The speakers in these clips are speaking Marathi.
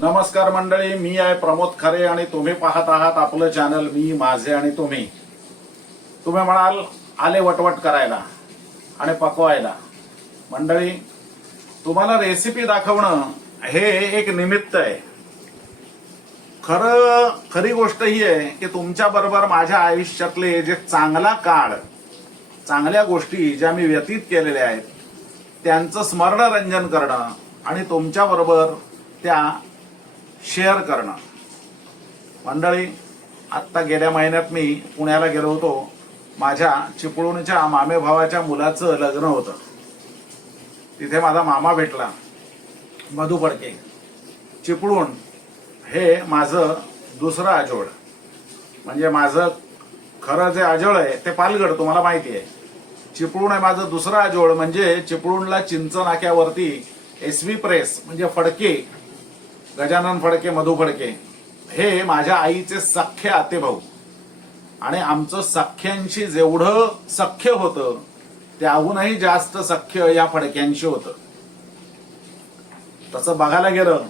नमस्कार मंडळी मी आहे प्रमोद खरे आणि तुम्ही पाहत आहात आपलं चॅनल मी माझे आणि तुम्ही. तुम्ही म्हणाल आले वटवट करायला आणि पकवायला. मंडळी तुम्हाला रेसिपी दाखवणं हे एक निमित्त आहे. खरं खरी गोष्ट ही आहे की तुमच्या बरोबर माझ्या आयुष्यातले जे चांगला काळ चांगल्या गोष्टी ज्या मी व्यतीत केलेल्या आहेत त्यांचं स्मरणरंजन करणं आणि तुमच्या बरोबर त्या शेअर करणं मंडळी आत्ता गेल्या महिन्यात मी पुण्याला गेलो होतो. माझ्या चिपळूणच्या मामे भावाच्या मुलाचं लग्न होतं. तिथे माझा मामा भेटला मधु फडके चिपळूण हे माझं दुसरं आजोळ. म्हणजे माझं खरं जे आजोळ आहे ते पालगड तुम्हाला माहिती आहे. चिपळूण आहे माझं दुसरं आजोळ म्हणजे चिपळूणला चिंच नाक्यावरती एस व्ही प्रेस म्हणजे फडके गजानन फडके मधु फडके हे माझ्या आईचे सख्खे आतेभाऊ. आणि आमचं सख्यांशी जेवढं सख्य होतं त्याहूनही जास्त सख्य या फडक्यांशी होतं. तसं बघायला गेलं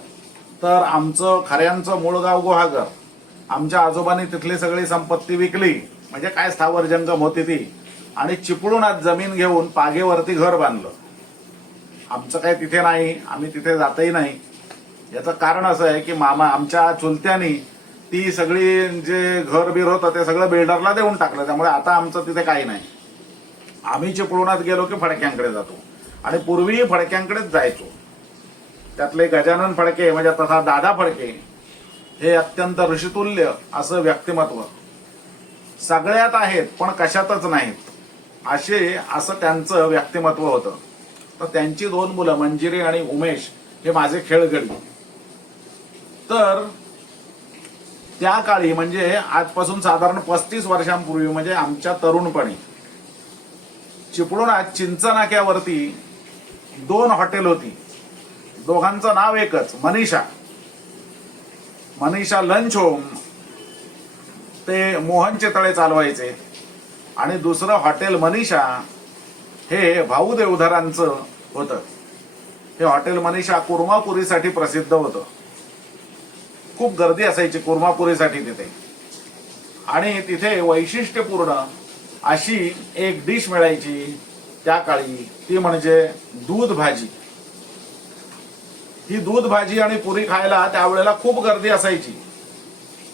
तर आमचं खऱ्यांचं मूळ गाव गुहागर आमच्या आजोबांनी तिथली सगळी संपत्ती विकली म्हणजे काय स्थावर जंगम होती ती आणि चिपळून आज जमीन घेऊन पागेवरती घर बांधलं. आमचं काय तिथे नाही आम्ही तिथे जातही नाही. याचं कारण असं आहे की मामा आमच्या चुलत्यानी ती सगळी जे घर बीर होतं ते सगळं बिल्डरला देऊन टाकलं. त्यामुळे आता आमचं तिथे काही नाही. आम्ही चिपळूणात गेलो की फडक्यांकडे जातो. आणि पूर्वी फडक्यांकडेच जायचो. त्यातले गजानन फडके म्हणजे तथा दादा फडके हे अत्यंत ऋषितुल्य असं व्यक्तिमत्व. सगळ्यात आहेत पण कशातच नाहीत. असे असं त्यांचं व्यक्तिमत्व होतं. तर त्यांची दोन मुलं मंजिरी आणि उमेश हे माझे खेळगडी. तर त्या काळी म्हणजे आजपासून साधारण पस्तीस वर्षांपूर्वी म्हणजे आमच्या तरुणपणी चिपळूणात चिंचनाक्यावरती दोन हॉटेल होती. दोघांचं नाव एकच मनीषा. Manisha lunch home. ते मोहन चितळे चालवायचे. आणि दुसरं हॉटेल मनीषा हे भाऊ देवधरांचं होतं. हे हॉटेल मनीषा कुर्मापुरीसाठी प्रसिद्ध होतं. खूप गर्दी असायची कुर्मापुरीसाठी तिथे. आणि तिथे वैशिष्ट्यपूर्ण अशी एक डिश मिळायची त्या काळी. ती म्हणजे दूध भाजी. ही दूध भाजी आणि पुरी खायला त्यावेळेला खूप गर्दी असायची.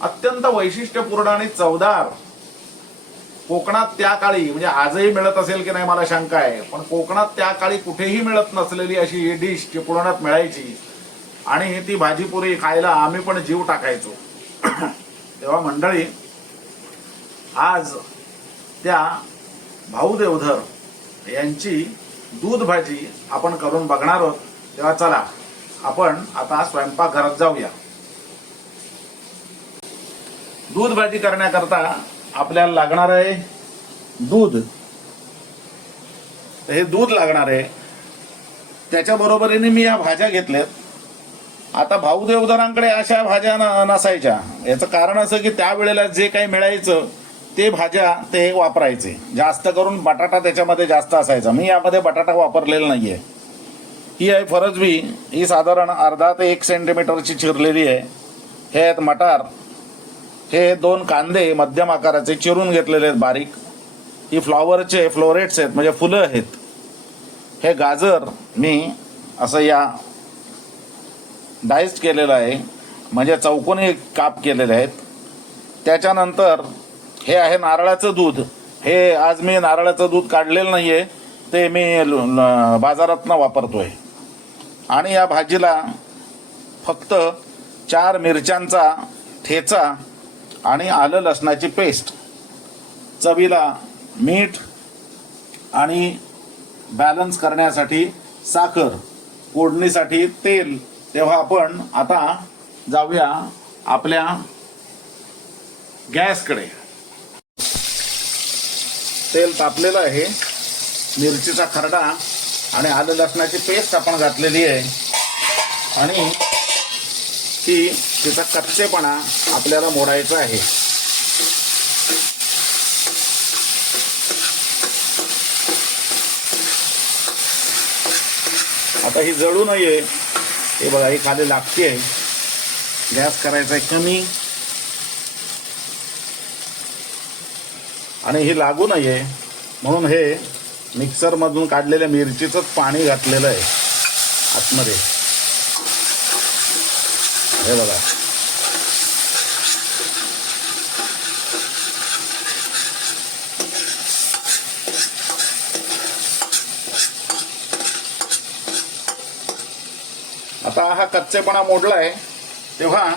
अत्यंत वैशिष्ट्यपूर्ण आणि चवदार. कोकणात त्या काळी म्हणजे आजही मिळत असेल की नाही मला शंका आहे पण कोकणात त्या काळी कुठेही मिळत नसलेली अशी ही डिश चिपळूणात मिळायची आणि ती भाजीपुरी खायला आम्ही पण जीव टाकायचो. तेव्हा मंडळी आज त्या भाऊ देवधर यांची दूध भाजी आपण करून बघणार आहोत. तेव्हा चला आपण आता स्वयंपाकघरात जाऊया. दूध भाजी करण्याकरता आपल्याला लागणार आहे दूध. हे दूध लागणार आहे. त्याच्या बरोबरीने मी या भाज्या घेतल्यात. आता भाऊ देवधरांकडे अशा भाज्या न- नसायच्या. याचं कारण असं की त्यावेळेला जे काही मिळायचं ते भाज्या ते वापरायचे. जास्त करून बटाटा त्याच्यामध्ये जास्त असायचा. मी यामध्ये बटाटा वापरलेला नाहीये. ही आहे फरजबी ही साधारण अर्धा ते एक सेंटीमीटरची चिरलेली आहे. हे आहेत मटार. हे दोन कांदे मध्यम आकाराचे चिरून घेतलेले आहेत बारीक. ही फ्लॉवरचे फ्लोरेट्स आहेत म्हणजे फुलं आहेत. हे गाजर मी असं या डायस्ट केलेलं आहे. म्हणजे चौकोनी काप केलेले आहेत. त्याच्यानंतर हे आहे नारळाचं दूध. हे आज मी नारळाचं दूध काढलेलं नाही आहे ते मी ल- ल- बाजारातनं वापरतोय. आणि या भाजीला फक्त चार मिरच्यांचा ठेचा आणि आलं लसणाची पेस्ट चवीला मीठ आणि बॅलन्स करण्यासाठी साखर फोडणीसाठी तेल तेव्हा आपण आता जाऊया आपल्या गॅसकडे. तेल तापलेलं आहे. मिरचीचा खरडा आणि आलं लसणाची पेस्ट आपण घातलेली आहे. आणि ती तिचा कच्चेपणा आपल्याला मोडायचा आहे. आता ही जळू नये. हे बघा हे खाली लागते गॅस करायचा आहे कमी. आणि ही लागू नये म्हणून हे मिक्सरमधून काढलेल्या मिरचीचंच पाणी घातलेलं आहे आतमध्ये. हे बघा. आता हा कच्चेपणा मोडलाय तेव्हा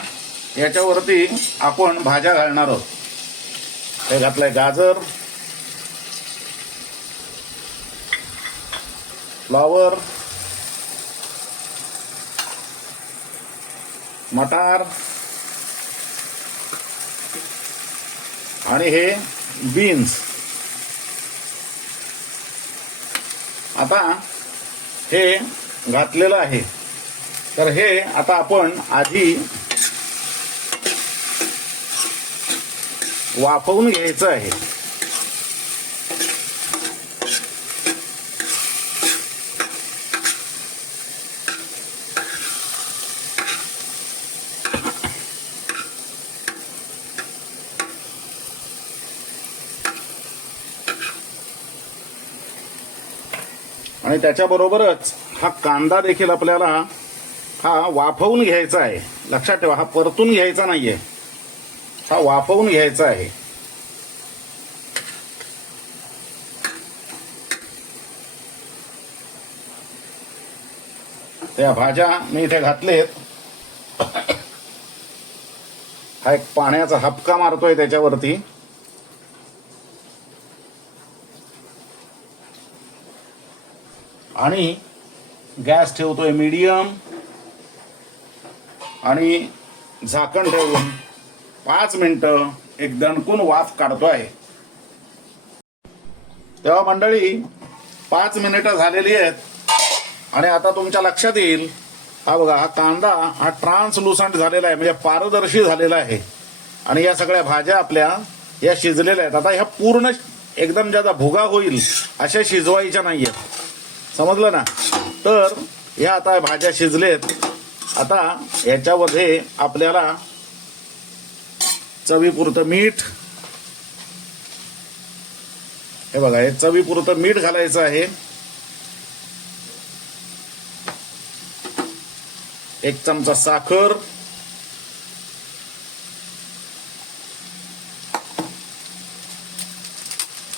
याच्यावरती आपण भाज्या घालणार आहोत. हे घातलंय गाजर फ्लावर मटार आणि हे बीन्स. आता हे घातलेलं आहे. तर हे आता आपण आधी वाफवून घ्यायचं आहे. आणि त्याच्याबरोबरच हा कांदा देखील आपल्याला हा वाफवून घ्यायचा आहे. लक्षात ठेवा हा परतून घ्यायचा नाहीये. हा वाफवून घ्यायचा आहे. त्या भाज्या मी इथे घातलेत. हा एक पाण्याचा हपका मारतोय त्याच्यावरती. आणि गॅस ठेवतोय मीडियम. आणि झाकण ठेवून पाच मिनटं एक दणकून वाफ काढतोय. तेव्हा मंडळी पाच मिनिटं झालेली आहेत. आणि आता तुमच्या लक्षात येईल हा बघा हा कांदा हा ट्रान्सलुसंट झालेला आहे म्हणजे पारदर्शी झालेला आहे. आणि या सगळ्या भाज्या आपल्या या शिजलेल्या आहेत. आता ह्या पूर्ण एकदम ज्याचा भुगा होईल अशा शिजवायच्या नाहीयेत. समजलं ना? तर ह्या आता भाज्या शिजलेत. आता याच्यामध्ये आपल्याला चवीपुरतं मीठ हे बघा हे चवीपुरतं मीठ घालायचं आहे. एक चमचा साखर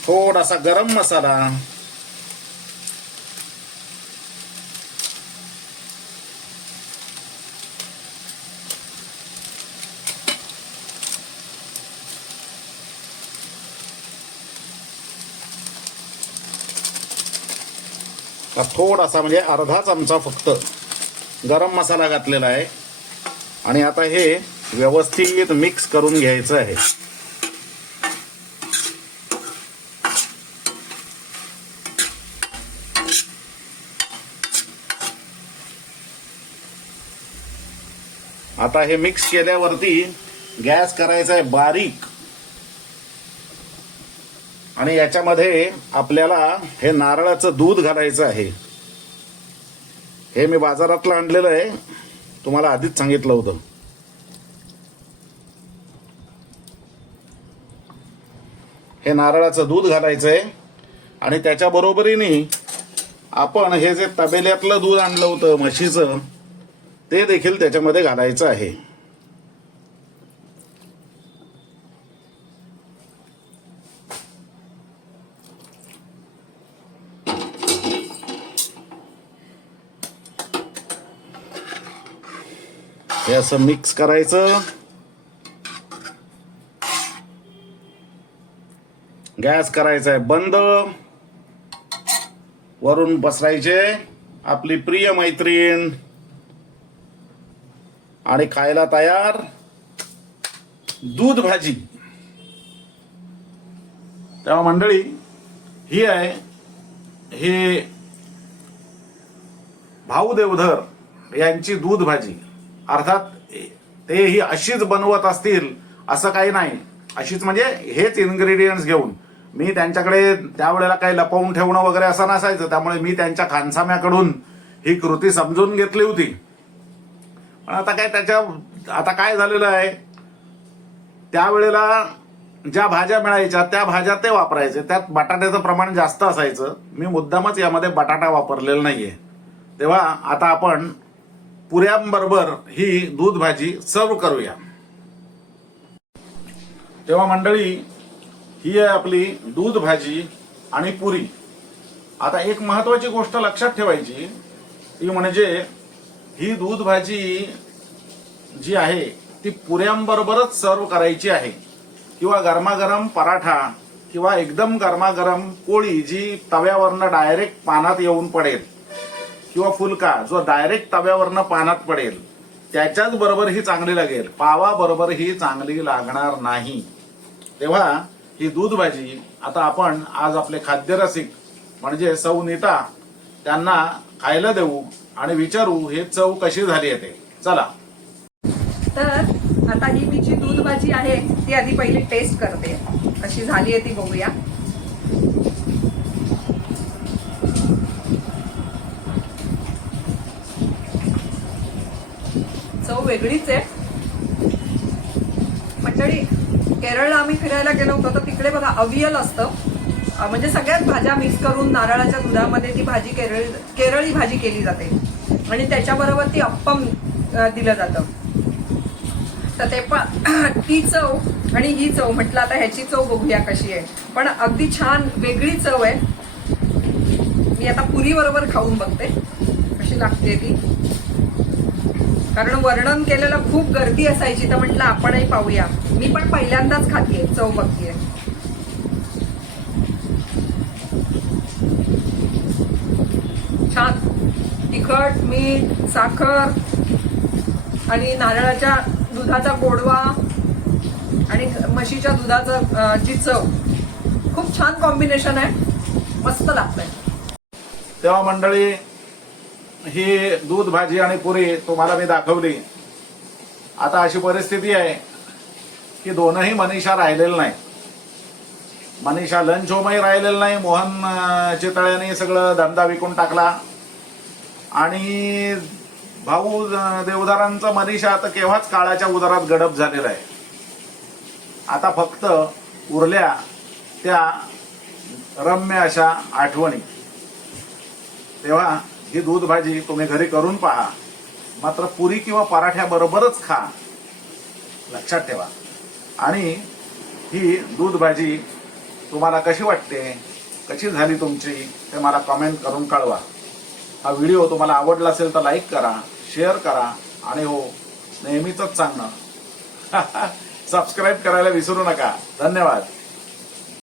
थोडासा गरम मसाला थोडासा म्हणजे अर्धा चमचा फक्त गरम मसाला घातलेला आहे. आणि आता हे व्यवस्थित मिक्स करून घ्यायचं आहे. आता हे मिक्स केल्यावरती गॅस करायचा आहे बारीक. आणि याच्यामध्ये आपल्याला हे नारळाचं दूध घालायचं आहे. हे मी बाजारातलं आणलेलं आहे. तुम्हाला आधीच सांगितलं होतं. हे नारळाचं दूध घालायचं आहे आणि त्याच्या बरोबरीने आपण हे जे तबेल्यातलं दूध आणलं होतं म्हशीचं ते देखील त्याच्यामध्ये घालायचं आहे. हे असं मिक्स करायचं. गॅस करायचा आहे बंद. वरून बसरायचे आपली प्रिय मैत्रीण. आणि खायला तयार. दूध भाजी. तेव्हा मंडळी ही आहे हे भाऊ देवधर यांची दूध भाजी. अर्थात ते ही अशीच बनवत असतील असं काही नाही. अशीच म्हणजे हेच इन्ग्रेडियंट्स घेऊन. मी त्यांच्याकडे त्यावेळेला काही लपवून ठेवणं वगैरे असं नसायचं. त्यामुळे मी त्यांच्या खानसाम्याकडून ही कृती समजून घेतली होती. पण आता काय त्याच्या आता काय झालेलं आहे? त्यावेळेला ज्या भाज्या मिळायच्या त्या भाज्या ते वापरायचे. त्यात बटाट्याचं प्रमाण जास्त असायचं. मी मुद्दामच यामध्ये बटाटा वापरलेला नाहीये. तेव्हा आता आपण पुऱ्यांबरोबर ही दूध भाजी सर्व करूया. तेव्हा मंडळी ही आहे आपली दूध भाजी आणि पुरी. आता एक महत्वाची गोष्ट लक्षात ठेवायची ती म्हणजे ही दूध भाजी जी आहे ती पुऱ्यांबरोबरच सर्व करायची आहे. किंवा गरमागरम पराठा किंवा एकदम गरमागरम पोळी जी तव्यावरनं डायरेक्ट पानात येऊन पडेल. किंवा फुलका जो डायरेक्ट तव्यावरनं पानात पडेल त्याच्याच बरोबर ही चांगली लागेल. पावा बरोबर ही चांगली लागणार नाही. तेव्हा ही दूध भाजी आता आपण आज आपले खाद्यरसिक म्हणजे सौ नेता त्यांना खायला देऊ आणि विचारू हे चव कशी झाली येते ते. चला. तर आता ही मी जी दूध भाजी आहे ती आधी पहिली टेस्ट करते. कशी झाली आहे ती बघूया. वेगळीच आहे. मंडळी केरळला आम्ही फिरायला गेलो होतो तर तिकडे बघा अवियल असतं. म्हणजे सगळ्याच भाज्या मिक्स करून नारळाच्या दुधामध्ये ती भाजी केरळ केरळी भाजी केली जाते. आणि त्याच्याबरोबर ती अप्पम दिलं जातं. तर ते पण ती चव आणि ही चव म्हटलं आता ह्याची चव बघूया कशी आहे. पण अगदी छान वेगळी चव आहे. मी आता पुरी बरोबर खाऊन बघते कशी लागते ती. कारण वर्णन केलेलं खूप गर्दी असायची तर म्हटलं आपणही पाहूया. मी पण पहिल्यांदाच खातीये चव बघतीये. छान. तिखट मीठ साखर आणि नारळाच्या दुधाचा गोडवा आणि म्हशीच्या दुधाचं जी चव. खूप छान कॉम्बिनेशन आहे. मस्त लागतंय. तेव्हा मंडळी ही दूध भाजी आणि पुरी तुम्हाला मी दाखवली. आता अशी परिस्थिती आहे की दोनही मनीषा राहिलेलं नाही. मनीषा लंच होमही राहिलेलं नाही मोहन चितळ्याने सगळं धंदा विकून टाकला. आणि भाऊ देवदारांचा मनीषा आता केव्हाच काळाच्या उदारात गडप झालेला आहे. आता फक्त उरल्या त्या रम्य अशा आठवणी. तेव्हा ही दूध भाजी तुम्ही घरी करून पहा. मात्र पुरी किंवा पराठ्याबरोबरच खा. लक्षात ठेवा. आणि ही दूध भाजी तुम्हाला कशी वाटते? कशी झाली तुमची? ते मला कमेंट करून कळवा. हा व्हिडिओ तुम्हाला आवडला असेल तर लाईक करा शेअर करा आणि हो नेहमीच सांगणं. सबस्क्राईब करायला विसरू नका. धन्यवाद.